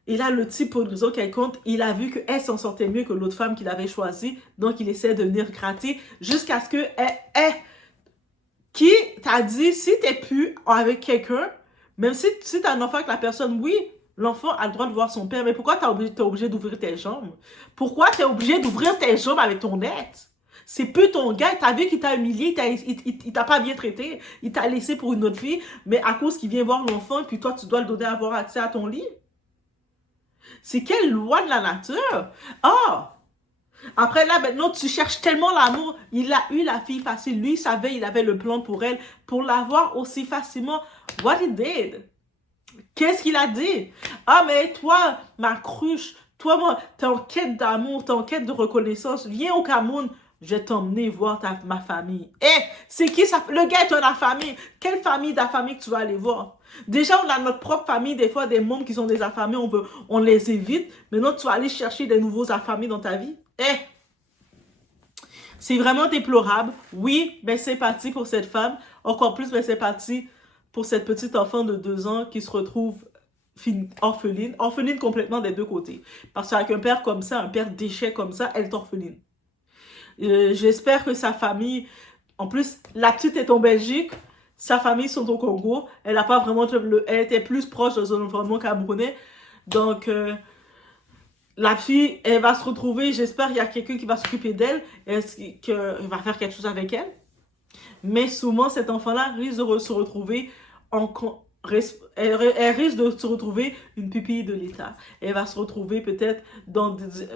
Et là, le type, pour une raison quelconque, il a vu qu'elle s'en sortait mieux que l'autre femme qu'il avait choisie. Donc, il essaie de venir gratter jusqu'à ce que qui t'a dit, si t'es plus avec quelqu'un, même si t'as un enfant avec la personne, oui, l'enfant a le droit de voir son père, mais pourquoi t'es obligé d'ouvrir tes jambes? Pourquoi t'es obligé d'ouvrir tes jambes avec ton ex? C'est plus ton gars, t'as vu qu'il t'a humilié, il t'a pas bien traité, il t'a laissé pour une autre fille, mais à cause qu'il vient voir l'enfant, et puis toi, tu dois le donner à avoir accès à ton lit? C'est quelle loi de la nature? Ah! Après là, maintenant, tu cherches tellement l'amour. Il a eu la fille facile. Lui, il savait, il avait le plan pour elle. Pour l'avoir aussi facilement. What he did? Qu'est-ce qu'il a dit? Ah, mais toi, ma cruche, toi, moi, t'es en quête d'amour, t'es en quête de reconnaissance. Viens au Cameroun. Je vais t'emmener voir ma famille. C'est qui ça? Le gars est dans la famille. Quelle famille de la famille que tu vas aller voir? Déjà, on a notre propre famille. Des fois, des membres qui sont des affamés, on les évite. Maintenant, tu vas aller chercher des nouveaux affamés dans ta vie. C'est vraiment déplorable. Oui, ben c'est parti pour cette femme. Encore plus, ben c'est parti pour cette petite enfant de 2 ans qui se retrouve orpheline. Orpheline complètement des deux côtés. Parce qu'avec un père comme ça, un père déchet comme ça, elle est orpheline. J'espère que sa famille... En plus, la petite est en Belgique. Sa famille sont au Congo. Elle a pas vraiment... Elle était plus proche de son environnement camerounais. Donc... la fille, elle va se retrouver, j'espère qu'il y a quelqu'un qui va s'occuper d'elle, qu'il va faire quelque chose avec elle. Mais souvent, cet enfant-là risque de se retrouver elle risque de se retrouver une pupille de l'État. Elle va se retrouver peut-être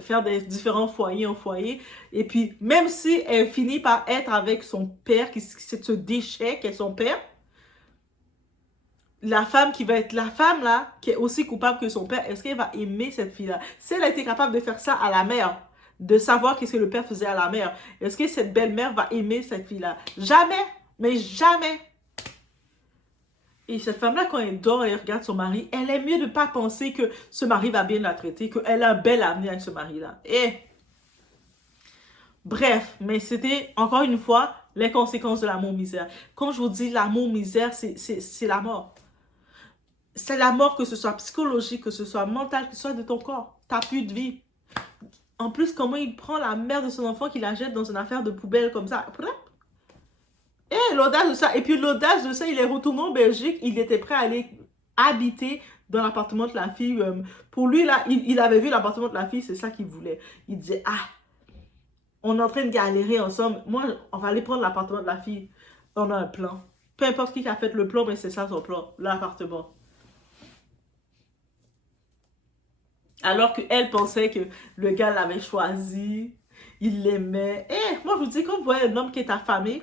faire des différents foyers en foyer. Et puis, même si elle finit par être avec son père, c'est ce déchet qu'est son père, la femme qui va être la femme là, qui est aussi coupable que son père, est-ce qu'elle va aimer cette fille-là? Si elle a été capable de faire ça à la mère, de savoir qu'est-ce que le père faisait à la mère, est-ce que cette belle-mère va aimer cette fille-là? Jamais, mais jamais. Et cette femme-là, quand elle dort et elle regarde son mari, elle est mieux de ne pas penser que ce mari va bien la traiter, qu'elle a un bel avenir avec ce mari-là. Bref, mais c'était, encore une fois, les conséquences de l'amour misère. Quand je vous dis l'amour misère, c'est la mort. C'est la mort, que ce soit psychologique, que ce soit mental, que ce soit de ton corps. T'as plus de vie. En plus, comment il prend la mère de son enfant, qu'il la jette dans une affaire de poubelle comme ça. L'audace de ça. Et puis l'audace de ça, il est retourné en Belgique. Il était prêt à aller habiter dans l'appartement de la fille. Pour lui, là, il avait vu l'appartement de la fille, c'est ça qu'il voulait. Il disait, on est en train de galérer ensemble. Moi, on va aller prendre l'appartement de la fille. On a un plan. Peu importe qui a fait le plan, mais c'est ça son plan, l'appartement. Alors qu'elle pensait que le gars l'avait choisi, il l'aimait. Moi je vous dis, quand vous voyez un homme qui est affamé,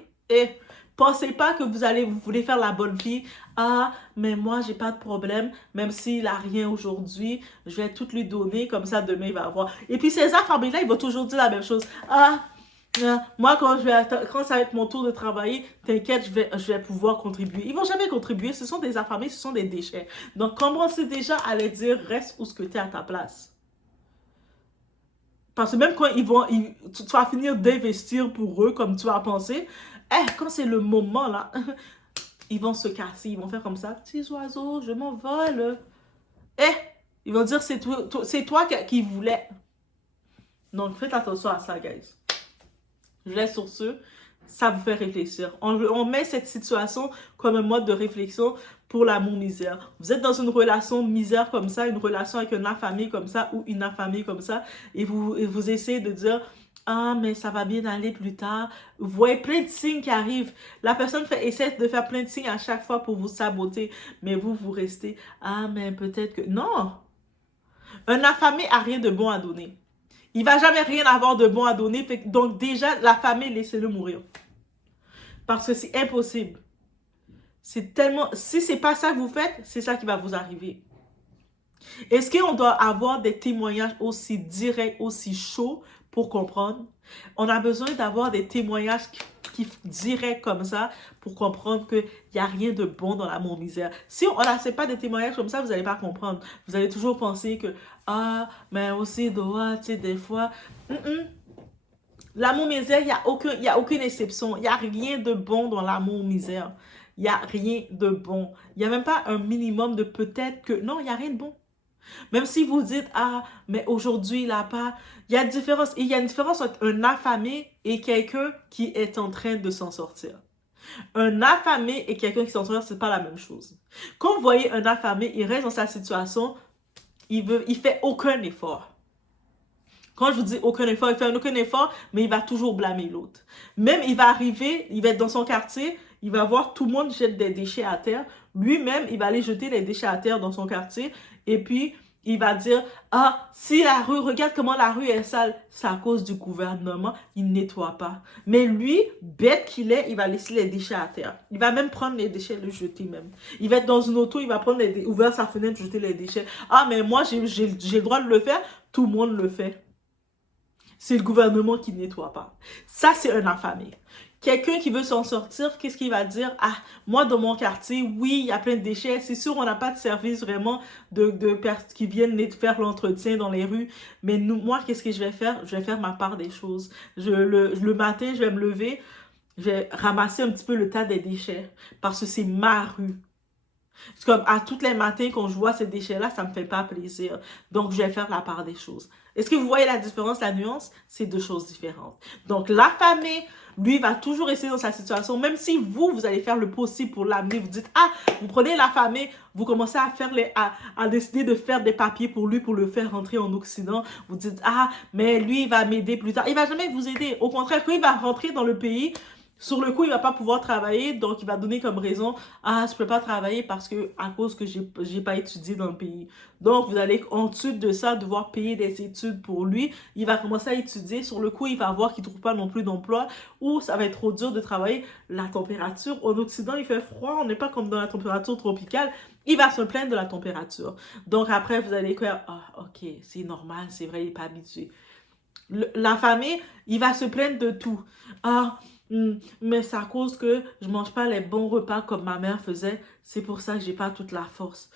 pensez pas que vous voulez faire la bonne fille. Ah, mais moi j'ai pas de problème, même s'il a rien aujourd'hui, je vais tout lui donner, comme ça demain il va avoir. Et puis ces affamés-là, ils vont toujours dire la même chose. Moi, quand ça va être mon tour de travailler, t'inquiète, je vais pouvoir contribuer. Ils vont jamais contribuer, ce sont des affamés, ce sont des déchets. Donc, commencez déjà à les dire, reste où ce que tu es à ta place. Parce que même quand tu vas finir d'investir pour eux, comme tu vas penser, quand c'est le moment, là, ils vont se casser, ils vont faire comme ça, petits oiseaux, je m'envole. Ils vont dire, c'est toi qui voulais. Donc, faites attention à ça, guys. Je laisse sur ce. Ça vous fait réfléchir. On met cette situation comme un mode de réflexion pour l'amour misère. Vous êtes dans une relation misère comme ça, une relation avec une affamé comme ça ou une affamée comme ça, et vous essayez de dire ah, mais ça va bien aller plus tard. Vous voyez plein de signes qui arrivent. La personne essaie de faire plein de signes à chaque fois pour vous saboter, mais vous restez ah, mais peut-être que. Non! Un affamé a rien de bon à donner. Il va jamais rien avoir de bon à donner. Donc déjà, la famille, laissez-le mourir. Parce que c'est impossible. C'est tellement... Si c'est pas ça que vous faites, c'est ça qui va vous arriver. Est-ce qu'on doit avoir des témoignages aussi directs, aussi chauds pour comprendre? On a besoin d'avoir des témoignages directs comme ça pour comprendre qu'il n'y a rien de bon dans l'amour misère. Si on n'accepte pas des témoignages comme ça, vous n'allez pas comprendre. Vous allez toujours penser que, ah, mais aussi, tu sais, des fois... L'amour misère, il n'y a aucune exception. Il n'y a rien de bon dans l'amour misère. Il n'y a rien de bon. Il n'y a même pas un minimum de peut-être que... Non, il n'y a rien de bon. Même si vous dites, ah, mais aujourd'hui, il n'a pas... Il y a une différence. Il y a une différence entre un affamé et quelqu'un qui est en train de s'en sortir. Un affamé et quelqu'un qui s'en sort, c'est pas la même chose. Quand vous voyez un affamé, il reste dans sa situation, il fait aucun effort. Quand je vous dis aucun effort, il fait aucun effort, mais il va toujours blâmer l'autre. Même, il va arriver, il va être dans son quartier, il va voir tout le monde jette des déchets à terre. Lui-même, il va aller jeter les déchets à terre dans son quartier. Et puis, il va dire, ah, si la rue, regarde comment la rue est sale, c'est à cause du gouvernement, il ne nettoie pas. Mais lui, bête qu'il est, il va laisser les déchets à terre. Il va même prendre les déchets et les jeter même. Il va être dans une auto, il va prendre ouvrir sa fenêtre, jeter les déchets. Ah, mais moi, j'ai le droit de le faire, tout le monde le fait. C'est le gouvernement qui ne nettoie pas. Ça, c'est un affamé. Quelqu'un qui veut s'en sortir, qu'est-ce qu'il va dire? Ah, moi, dans mon quartier, oui, il y a plein de déchets. C'est sûr, on n'a pas de service vraiment de personnes qui viennent faire l'entretien dans les rues. Mais moi, qu'est-ce que je vais faire? Je vais faire ma part des choses. Le matin, je vais me lever, je vais ramasser un petit peu le tas des déchets parce que c'est ma rue. C'est comme à tous les matins quand je vois ces déchets-là, ça me fait pas plaisir. Donc, je vais faire la part des choses. Est-ce que vous voyez la différence, la nuance? C'est deux choses différentes. Donc, l'affamé, lui, va toujours rester dans sa situation. Même si vous allez faire le possible pour l'amener. Vous dites, ah, vous prenez l'affamé, vous commencez à faire à décider de faire des papiers pour lui, pour le faire rentrer en Occident. Vous dites, ah, mais lui, il va m'aider plus tard. Il va jamais vous aider. Au contraire, quand il va rentrer dans le pays, sur le coup, il va pas pouvoir travailler, donc il va donner comme raison, ah, je peux pas travailler parce que, à cause que j'ai pas étudié dans le pays. Donc, vous allez, en dessous de ça, devoir payer des études pour lui. Il va commencer à étudier. Sur le coup, il va voir qu'il trouve pas non plus d'emploi ou ça va être trop dur de travailler. La température, en Occident, il fait froid. On n'est pas comme dans la température tropicale. Il va se plaindre de la température. Donc, après, vous allez dire, ah, ok, c'est normal, c'est vrai, il est pas habitué. La famille, il va se plaindre de tout. Ah, mais c'est à cause que je mange pas les bons repas comme ma mère faisait. C'est pour ça que j'ai pas toute la force.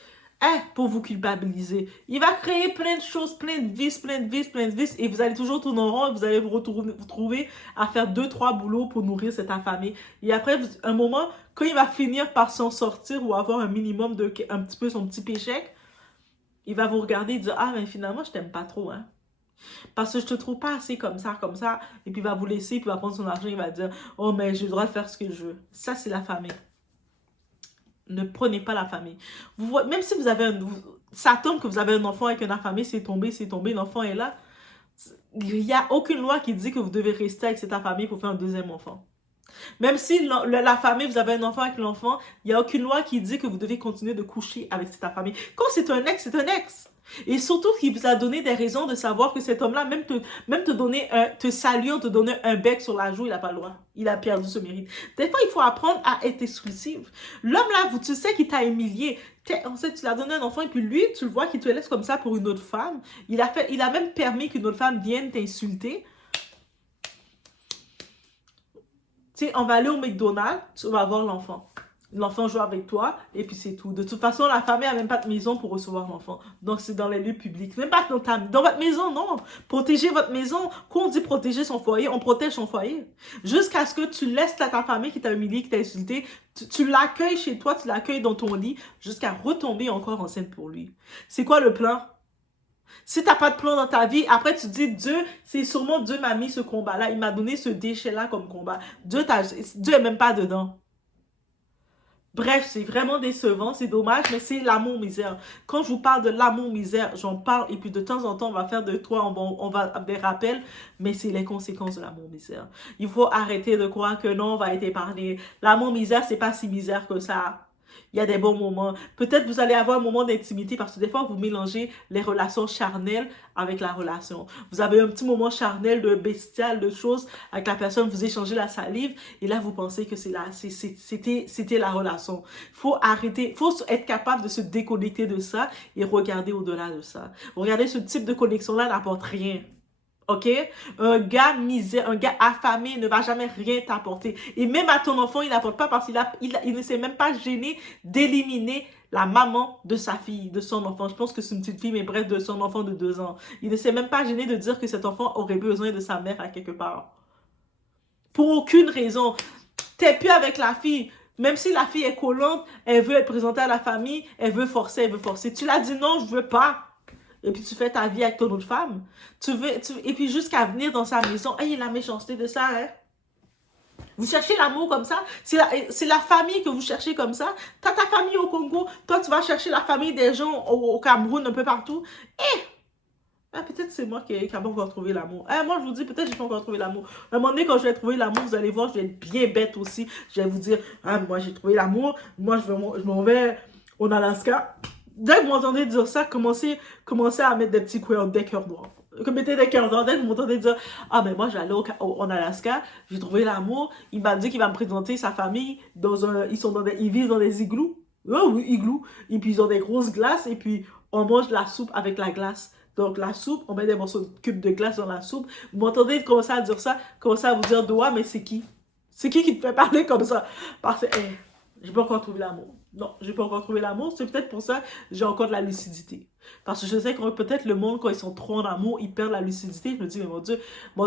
Pour vous culpabiliser. Il va créer plein de choses, plein de vices, et vous allez toujours tourner en rond et vous allez vous trouver à faire 2-3 boulots pour nourrir cette affamée. Et après, un moment, quand il va finir par s'en sortir ou avoir un minimum un petit peu son petit péchec, il va vous regarder et dire, ah, mais finalement, je t'aime pas trop, hein. Parce que je te trouve pas assez comme ça, et puis il va vous laisser, puis il va prendre son argent, il va dire, oh, mais j'ai le droit de faire ce que je veux. Ça, c'est la famille. Ne prenez pas la famille. Même si vous avez ça tombe que vous avez un enfant avec un affamé, c'est tombé, l'enfant est là. Il n'y a aucune loi qui dit que vous devez rester avec cette affamé pour faire un deuxième enfant. Même si la famille, vous avez un enfant avec l'enfant, il n'y a aucune loi qui dit que vous devez continuer de coucher avec cette famille. Quand c'est un ex, c'est un ex. Et surtout qu'il vous a donné des raisons de savoir que cet homme-là, même te saluer, te donner un bec sur la joue, il n'a pas le droit. Il a perdu ce mérite. Des fois, il faut apprendre à être exclusif. L'homme-là, tu sais qu'il t'a humilié. En fait, tu l'as donné un enfant et puis lui, tu le vois qu'il te laisse comme ça pour une autre femme. Il a même permis qu'une autre femme vienne t'insulter. Tu sais, on va aller au McDonald's, tu vas voir l'enfant. L'enfant joue avec toi et puis c'est tout. De toute façon, la famille n'a même pas de maison pour recevoir l'enfant. Donc, c'est dans les lieux publics. Même pas dans votre maison, non. Protégez votre maison. Quand on dit protéger son foyer, on protège son foyer. Jusqu'à ce que tu laisses ta famille qui t'a humilié, qui t'a insulté, tu l'accueilles chez toi, tu l'accueilles dans ton lit, jusqu'à retomber encore enceinte pour lui. C'est quoi le plan? Si t'as pas de plan dans ta vie, après tu te dis, Dieu, c'est sûrement Dieu m'a mis ce combat-là, il m'a donné ce déchet-là comme combat. Dieu est même pas dedans. Bref, c'est vraiment décevant, c'est dommage, mais c'est l'amour-misère. Quand je vous parle de l'amour-misère, j'en parle et puis de temps en temps, on va faire de toi, on va des rappels, mais c'est les conséquences de l'amour-misère. Il faut arrêter de croire que non, on va être épargné. L'amour-misère, c'est pas si misère que ça. Il y a des bons moments. Peut-être vous allez avoir un moment d'intimité parce que des fois, vous mélangez les relations charnelles avec la relation. Vous avez un petit moment charnel de bestial, de choses avec la personne, vous échangez la salive et là, vous pensez que c'était la relation. Il faut arrêter, il faut être capable de se déconnecter de ça et regarder au-delà de ça. Regardez, ce type de connexion-là n'apporte rien. OK? Un gars misère, un gars affamé ne va jamais rien t'apporter. Et même à ton enfant, il n'apporte pas parce qu'il ne s'est même pas gêné d'éliminer la maman de sa fille, de son enfant. Je pense que c'est une petite fille, mais bref, de son enfant de 2 ans. Il ne s'est même pas gêné de dire que cet enfant aurait besoin de sa mère à quelque part. Pour aucune raison. T'es plus avec la fille. Même si la fille est collante, elle veut être présentée à la famille, elle veut forcer, elle veut forcer. Tu l'as dit non, je veux pas. Et puis tu fais ta vie avec ton autre femme. Et puis jusqu'à venir dans sa maison, hey, la méchanceté de ça, hein. Vous cherchez l'amour comme ça. C'est la famille que vous cherchez comme ça. T'as ta famille au Congo. Toi, tu vas chercher la famille des gens au Cameroun, un peu partout. Eh, peut-être c'est moi qui n'ai pas encore trouvé l'amour. Moi, je vous dis, peut-être que je n'ai pas encore trouvé l'amour. À un moment donné, quand je vais trouver l'amour, vous allez voir, je vais être bien bête aussi. Je vais vous dire, moi, j'ai trouvé l'amour. Moi, je m'en vais en Alaska. Dès que vous m'entendez dire ça, commencez à mettre des petits cœurs, des cœurs noirs. Mettez des cœurs noirs. Dès que vous m'entendez dire, ben moi, j'allais en Alaska, j'ai trouvé l'amour. Il m'a dit qu'il va me présenter sa famille. Ils vivent dans des igloos. Oh oui, igloos. Et puis, ils ont des grosses glaces. Et puis, on mange de la soupe avec la glace. Donc, la soupe, on met des morceaux de cubes de glace dans la soupe. Vous m'entendez commencer à dire ça, commencer à vous dire, Doa, mais c'est qui? C'est qui te fait parler comme ça? Parce que, j'ai pas encore trouvé l'amour. Non, j'ai pas encore trouvé l'amour. C'est peut-être pour ça que j'ai encore de la lucidité. Parce que je sais que peut-être le monde, quand ils sont trop en amour, ils perdent la lucidité. Je me dis, mais mon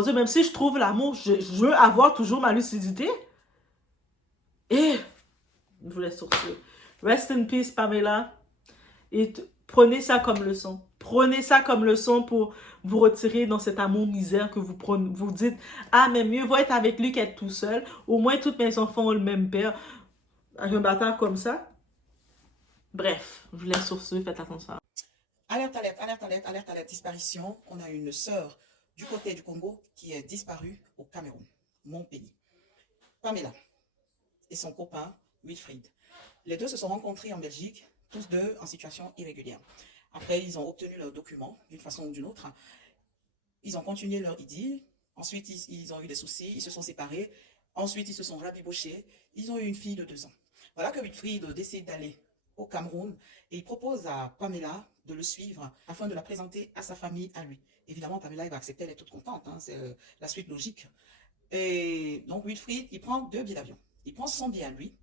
Dieu, même si je trouve l'amour, je veux avoir toujours ma lucidité. Et, je vous laisse sur ce. Rest in peace, Pamela. Et prenez ça comme leçon. Prenez ça comme leçon pour vous retirer dans cet amour misère que vous prenez. Vous dites, mais mieux vaut être avec lui qu'être tout seul. Au moins, tous mes enfants ont le même père. Avec un bâtard comme ça. Bref, je vous laisse sur ce. Faites attention. Alerte, alerte, alerte, alerte, alerte, alerte, disparition. On a une sœur du côté du Congo qui est disparue au Cameroun, mon pays. Pamela et son copain Wilfried. Les deux se sont rencontrés en Belgique, tous deux en situation irrégulière. Après, ils ont obtenu leurs documents d'une façon ou d'une autre. Ils ont continué leur idylle. Ensuite, ils ont eu des soucis, ils se sont séparés. Ensuite, ils se sont rabibochés. Ils ont eu une fille de 2 ans. Voilà que Wilfried décide d'aller au Cameroun et il propose à Pamela de le suivre afin de la présenter à sa famille, à lui. Évidemment, Pamela, elle va accepter, elle est toute contente, hein, c'est la suite logique. Et donc, Wilfried, il prend 2 billets d'avion. Il prend son billet à lui,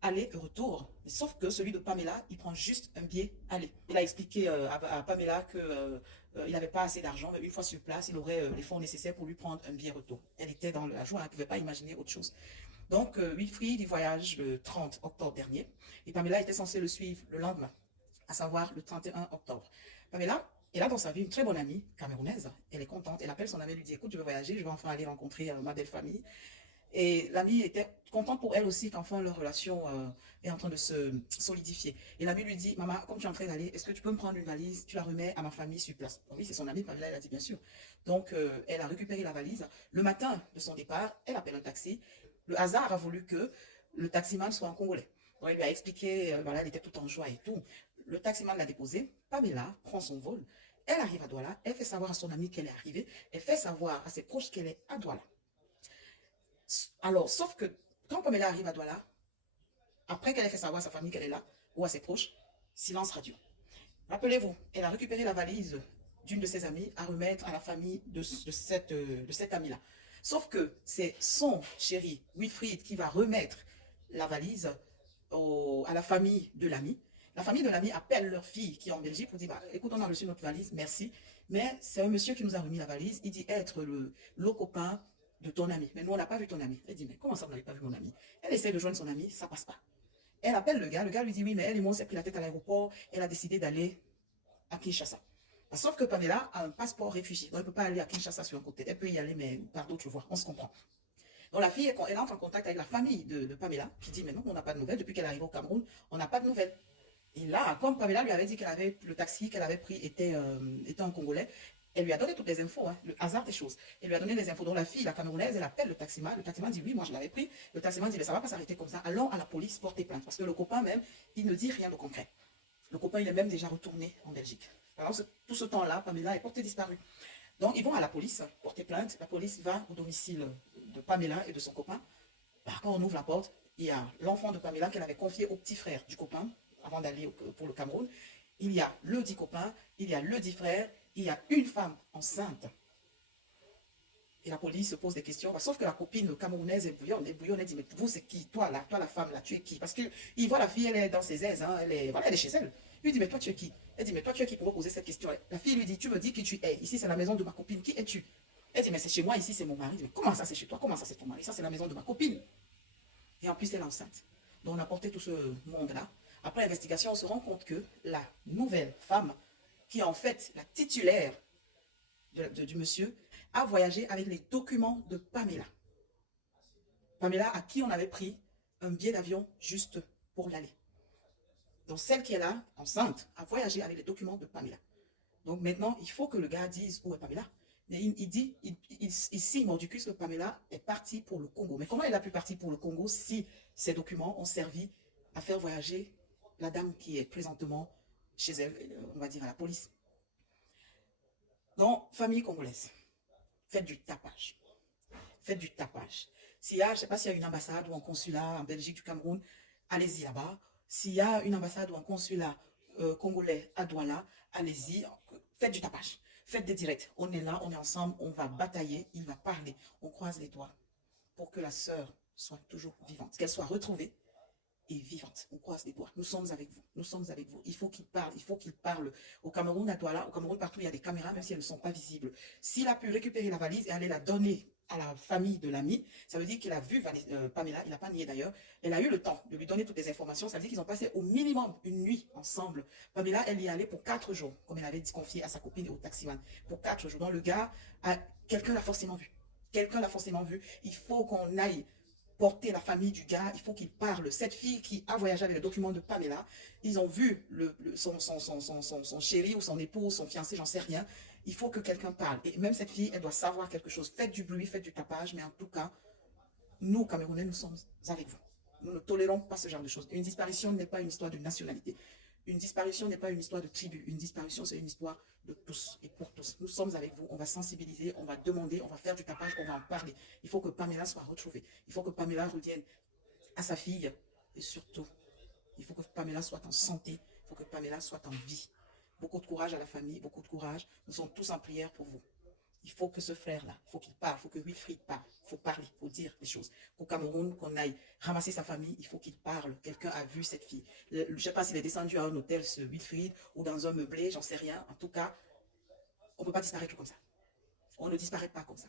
aller et retour. Sauf que celui de Pamela, il prend juste un billet aller. Il a expliqué à Pamela que il n'avait pas assez d'argent, mais une fois sur place, il aurait les fonds nécessaires pour lui prendre un billet retour. Elle était dans la joie, elle ne pouvait pas imaginer autre chose. Donc, Wilfried, il voyage le 30 octobre dernier, et Pamela était censée le suivre le lendemain, à savoir le 31 octobre. Pamela, elle a dans sa vie une très bonne amie camerounaise, elle est contente, elle appelle son amie, elle lui dit, écoute, je vais voyager, je vais enfin aller rencontrer ma belle famille. Et l'amie était contente pour elle aussi qu'enfin leur relation est en train de se solidifier. Et l'amie lui dit, maman, comme tu es en train d'aller, est-ce que tu peux me prendre une valise, tu la remets à ma famille sur place. Oui, c'est son amie, Pamela, elle a dit bien sûr. Donc, elle a récupéré la valise. Le matin de son départ, elle appelle un taxi. Le hasard a voulu que le taximan soit un Congolais. Donc, il lui a expliqué, voilà, elle était tout en joie et tout. Le taximan l'a déposé. Pamela prend son vol. Elle arrive à Douala. Elle fait savoir à son amie qu'elle est arrivée. Elle fait savoir à ses proches qu'elle est à Douala. Alors, sauf que quand Pamela arrive à Douala, après qu'elle ait fait savoir à sa famille qu'elle est là, ou à ses proches, silence radio. Rappelez-vous, elle a récupéré la valise d'une de ses amies à remettre à la famille de cette amie-là. Sauf que c'est son chéri, Wilfried, qui va remettre la valise à la famille de l'ami. La famille de l'ami appelle leur fille qui est en Belgique pour dire, écoute, on a reçu notre valise, merci. Mais c'est un monsieur qui nous a remis la valise. Il dit être le copain de ton ami. Mais nous, on n'a pas vu ton ami. Elle dit, mais comment ça, vous n'avez pas vu mon ami? Elle essaie de joindre son ami, ça passe pas. Elle appelle le gars lui dit, oui, mais elle et moi, on s'est pris la tête à l'aéroport. Elle a décidé d'aller à Kinshasa. Sauf que Pamela a un passeport réfugié. Donc, elle ne peut pas aller à Kinshasa sur un côté. Elle peut y aller, mais par d'autres voies. On se comprend. Donc, la fille, elle entre en contact avec la famille de Pamela, qui dit, mais non, on n'a pas de nouvelles. Depuis qu'elle arrive au Cameroun, on n'a pas de nouvelles. Et là, comme Pamela lui avait dit qu'elle avait le taxi qu'elle avait pris était un Congolais, elle lui a donné toutes les infos, hein, le hasard des choses. Elle lui a donné les infos. Donc la fille, la Camerounaise, elle appelle le taximan. Le taximan dit, oui, moi je l'avais pris. Le taximan dit, mais ça ne va pas s'arrêter comme ça. Allons à la police porter plainte. Parce que le copain même, il ne dit rien de concret. Le copain, il est même déjà retourné en Belgique. Alors, tout ce temps-là, Pamela est portée disparue. Donc ils vont à la police porter plainte. La police va au domicile de Pamela et de son copain. Quand on ouvre la porte, il y a l'enfant de Pamela qu'elle avait confié au petit frère du copain avant d'aller pour le Cameroun. Il y a le dit copain, il y a le dit frère, il y a une femme enceinte. Et la police se pose des questions, sauf que la copine camerounaise est bouillonne. Elle dit, mais vous c'est qui? Toi la femme là, tu es qui? Parce qu'il voit la fille, elle est dans ses aises, hein, elle est chez elle. Il lui dit, mais toi tu es qui? Elle dit, mais toi tu es qui pour me poser cette question? La fille lui dit, tu me dis qui tu es. Ici c'est la maison de ma copine, qui es-tu? Elle dit, mais c'est chez moi, ici c'est mon mari. Mais comment ça c'est chez toi? Comment ça c'est ton mari? Ça c'est la maison de ma copine. Et en plus elle est enceinte. Donc on a porté tout ce monde-là. Après investigation, on se rend compte que la nouvelle femme, qui est en fait la titulaire du monsieur, a voyagé avec les documents de Pamela. Pamela, à qui on avait pris un billet d'avion juste pour l'aller. Donc celle qui est là, enceinte, a voyagé avec les documents de Pamela. Donc maintenant, il faut que le gars dise où est Pamela. Mais il signe mordicus que Pamela est partie pour le Congo. Mais comment elle a pu partir pour le Congo si ces documents ont servi à faire voyager la dame qui est présentement chez elle, on va dire à la police? Donc, famille congolaise, faites du tapage. Faites du tapage. S'il y a, je ne sais pas s'il y a une ambassade ou un consulat en Belgique, du Cameroun, allez-y là-bas. S'il y a une ambassade ou un consulat congolais à Douala, allez-y. Faites du tapage. Faites des directs. On est là, on est ensemble, on va batailler, il va parler. On croise les doigts pour que la sœur soit toujours vivante, qu'elle soit retrouvée et vivante. On croise les doigts. Nous sommes avec vous. Nous sommes avec vous. Il faut qu'il parle. Il faut qu'il parle. Au Cameroun, à Douala, au Cameroun, partout, il y a des caméras, même si elles ne sont pas visibles. S'il a pu récupérer la valise et aller la donner à la famille de l'ami, ça veut dire qu'il a vu Pamela, il n'a pas nié d'ailleurs, elle a eu le temps de lui donner toutes les informations, ça veut dire qu'ils ont passé au minimum une nuit ensemble. Pamela, elle y est allée pour 4 jours, comme elle avait confié à sa copine et au taximan, pour 4 jours. Donc le gars, quelqu'un l'a forcément vu. Quelqu'un l'a forcément vu. Il faut qu'on aille porter la famille du gars, il faut qu'il parle. Cette fille qui a voyagé avec les documents de Pamela, ils ont vu son chéri ou son époux, son fiancé, j'en sais rien. Il faut que quelqu'un parle. Et même cette fille, elle doit savoir quelque chose. Faites du bruit, faites du tapage, mais en tout cas, nous, Camerounais, nous sommes avec vous. Nous ne tolérons pas ce genre de choses. Une disparition n'est pas une histoire de nationalité. Une disparition n'est pas une histoire de tribu. Une disparition, c'est une histoire de tous et pour tous. Nous sommes avec vous, on va sensibiliser, on va demander, on va faire du tapage, on va en parler. Il faut que Pamela soit retrouvée. Il faut que Pamela revienne à sa fille. Et surtout, il faut que Pamela soit en santé. Il faut que Pamela soit en vie. Beaucoup de courage à la famille, beaucoup de courage. Nous sommes tous en prière pour vous. Il faut que ce frère-là, il faut qu'il parle, il faut que Wilfried parle, il faut parler, il faut dire les choses. Qu'au Cameroun, qu'on aille ramasser sa famille, il faut qu'il parle. Quelqu'un a vu cette fille. Je ne sais pas s'il est descendu à un hôtel, ce Wilfried, ou dans un meublé, j'en sais rien. En tout cas, on ne peut pas disparaître comme ça. On ne disparaît pas comme ça.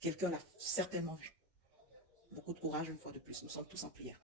Quelqu'un l'a certainement vu. Beaucoup de courage une fois de plus. Nous sommes tous en prière.